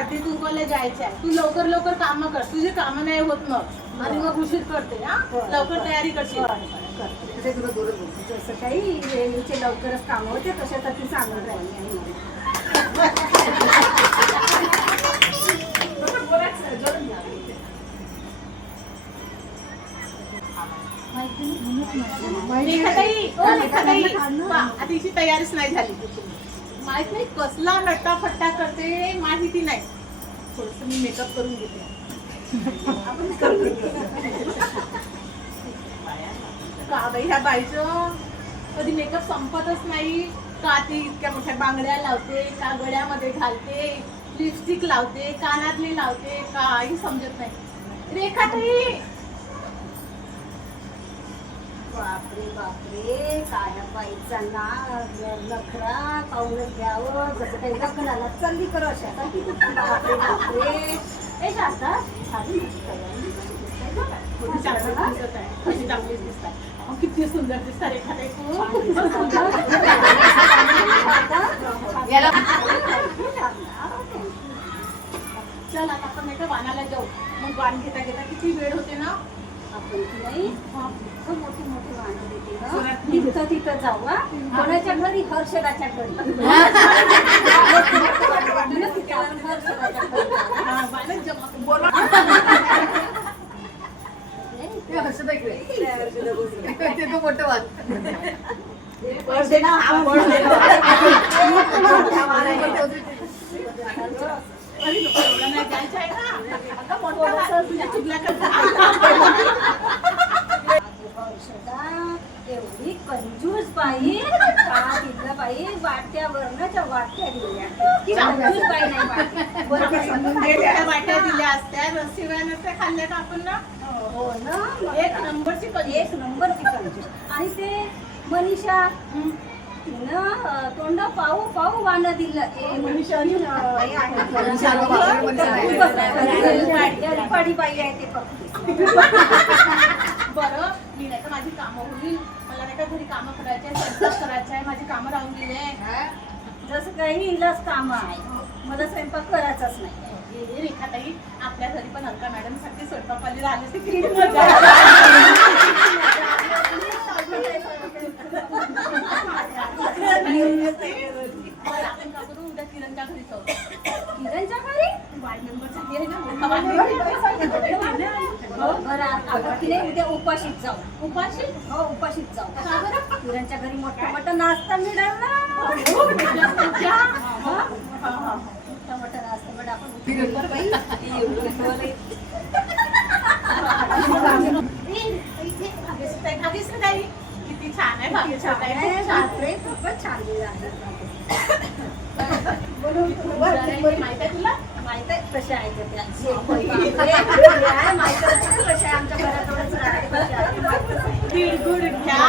हळदी कुंकवाला जायचं आहे. तू लवकर लवकर काम कर, तुझी कामं नाही होत मग आणि मग उशीर करते. हा लवकर तयारी करशील. जसं काही वेळेचे लवकरच काम होते तशासाठी सांगून राहिली. आधीची तयारीच नाही झाली. माहित नाही कसला नट्टाफट्टा करते माहिती नाही. थोडस मी मेकअप करून घेते. का बाई ह्या बाईचं कधी मेकअप संपतच नाही. का ती इतक्या मोठ्या बांगड्या लावते, का गळ्यामध्ये घालते, लिपस्टिक लावते, कानातली लावते, काही समजत नाही. रेखाताई बापरे बापरे, काय बाईचा ना नखरा पाहूनच घ्यावं. जसं काही लग्नाला चालली कर अशा. बापरे बापरे. हे शारदा साधी चांगलीच दिसतात. किती सुंदर दिसतात रेखाताई. चल आता आपण नाही वानाला जाऊ. मग वाण घेता घेता किती वेळ होते ना. आपण की नाही मोठी मोठी वाहनं देते ना, तिथं तिथं जाऊ. कोणाच्या घरी? हर्षदाच्या घरी. मोठं वाण एवढी कंजूस बाई. तिथलं बाई वाट्या वर्णाच्या वाट्या दिल्या. कंजूस बाई नाही. वाट्या दिल्या असत्या रस्सीव्या नसत्या खाल्ल्या का आपण ना. हो ना, एक नंबरची एक नंबरची कंजूस. आणि ते मनीषा तिनं तोंड पाहू पाहू वांड दिलं. पाडी बाई आहे ते फक्त. बरं मी नाही का माझी कामं होईल. मला नाही का घरी कामं करायची आहे, स्वयंपाक करायचा आहे. माझी कामं राहून गेले. जसं काही हिलाच काम आहे, मला स्वयंपाक करायचाच नाही. रेखाताई आपल्या घरी पण अलका मॅडम साठी स्वयंपाकवाली राहिली किती आपण का करू उद्या किरणच्या घरी जाऊ. किरणच्या घरी वार्ड मेंबरसाठी आहे ना. बरं उद्या उपाशीच जाऊ. उपाशी हो उपाशीच जाऊ. किरणच्या घरी मोठा मोठा नाश्ता मिळेल ना. मोठा नाश्ता मिळेल. आपण किती छान आहे भाग्यश्री. खूपच छान माहित आहे तुला. माहित आहे कशा आहे त्या. माहित आहे आमच्या घरात तिळगुळ घ्या